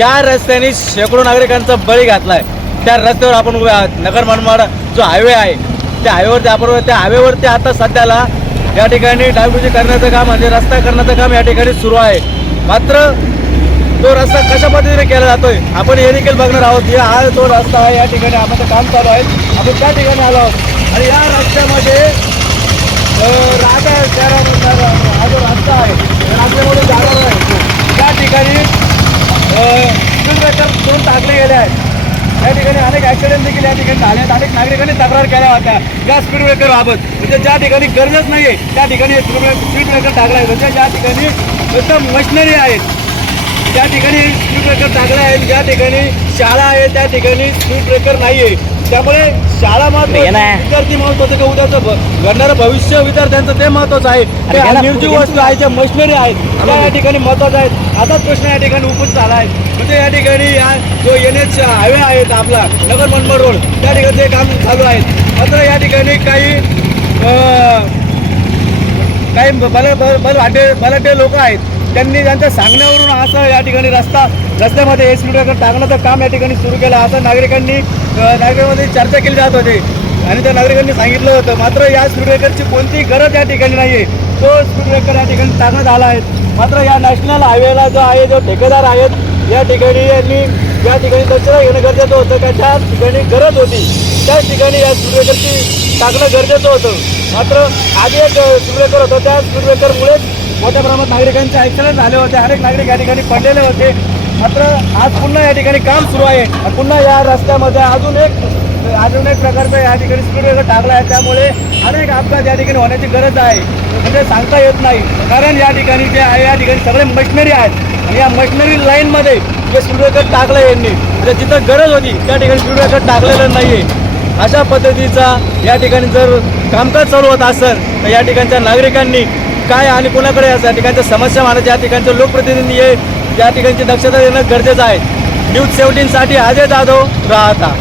ज्या रस्त्याने शेकडो नागरिकांचा बळी घातलाय त्या रस्त्यावर आपण उभे आहोत. नगर मनमाड जो हायवे आहे त्या हायवेवरती आपण त्या हायवेवरती आता सध्याला या ठिकाणी डागडुजी करण्याचं काम म्हणजे रस्ता करण्याचं काम या ठिकाणी सुरू आहे. मात्र तो रस्ता कशा पद्धतीने केला जातोय आपण हे देखील बघणार आहोत. हा जो रस्ता आहे या ठिकाणी आपण काम चालू आहे. आपण त्या ठिकाणी आलो आहोत. आणि या रस्त्या अं, राजा शहरानुसार हा जो रस्ता आहे या रस्त्यामध्ये जाणार आहे त्या ठिकाणी स्पीड दोन टाकले गेले आहेत. या ठिकाणी अनेक ॲक्सिडेंट देखील या ठिकाणी झाले आहेत. अनेक नागरिकांनी तक्रार केल्या होत्या. या स्पीड ब्रेकरबाबत म्हणजे ज्या ठिकाणी गरजच नाही आहे त्या ठिकाणी स्पीड ब्रेकर टाकला आहे. म्हणजे ज्या ठिकाणी एकदम मशिनरी आहेत. त्या ठिकाणी स्पीड ब्रेकर टाकला आहे ज्या ठिकाणी शाळा आहे त्या ठिकाणी स्पीड ब्रेकर नाही आहे त्यामुळे शाळा महत्वाची विद्यार्थी महत्वाचं का उद्याचं घडणारं भविष्य विद्यार्थ्यांचं ते महत्वाचं आहे. निर्जीव. वस्तू आहे ज्या मशिनरी आहेत त्या या ठिकाणी महत्त्वाच्या आहेत असाच प्रश्न या ठिकाणी उपस्थित झाला आहे. म्हणजे या ठिकाणी जो एन एच हायवे आहेत आपला नगर मनमाड रोड त्या ठिकाणी ते काम चालू आहेत मात्र या ठिकाणी काही काही बल बल बलवाटे बलाटे लोक आहेत. त्यांनी त्यांच्या सांगण्यावरून असं या ठिकाणी रस्ता रस्त्यामध्ये एस ब्रेकर टाकण्याचं काम या ठिकाणी सुरू केलं. असं नागरिकांनी नागरिकांमध्ये चर्चा केली जात होती. आणि त्या नागरिकांनी सांगितलं होतं मात्र या स्पीड कोणतीही गरज या ठिकाणी नाही आहे तो स्पीड या ठिकाणी टाकण्यात आला आहे. मात्र या नॅशनल हायवेला जो आहे जो ठेकेदार आहेत या ठिकाणी यांनी या ठिकाणी दक्षता घेणं गरजेचं होतं. का त्या ठिकाणी गरज होती त्याच ठिकाणी या स्पीड टाकणं गरजेचं होतं. मात्र आधी एक स्पीड होतं. त्या स्पीडब्रेकरमुळेच मोठ्या प्रमाणात नागरिकांचे ॲक्सिडेंट झाले होते. अनेक नागरिक या ठिकाणी पडलेले होते. मात्र आज पुन्हा या ठिकाणी काम सुरू आहे. पुन्हा या रस्त्यामध्ये अजून एक अजून एक प्रकारचं या ठिकाणी स्पीड ब्रेकर टाकला आहे. त्यामुळे अनेक अपघात या ठिकाणी होण्याची गरज आहे. म्हणजे सांगता येत नाही. कारण या ठिकाणी जे आहे या ठिकाणी सगळे मशिनरी आहेत. आणि या मशिनरी लाईनमध्ये जे स्पीड ब्रेकर टाकलं यांनी म्हणजे जिथं गरज होती त्या ठिकाणी स्पीड ब्रेकर टाकलेलं नाही आहे अशा पद्धतीचा या ठिकाणी जर कामकाज चालू होत असेल तर या ठिकाणच्या नागरिकांनी काय आणि कोणाकडे या ठिकाणच्या समस्या मांडायच्या या ठिकाणचे लोकप्रतिनिधी आहे या ठिकाणची दक्षता देणं गरजेचं आहे. न्यूज सेव्हन्टीनसाठी अजय जाधव राहता.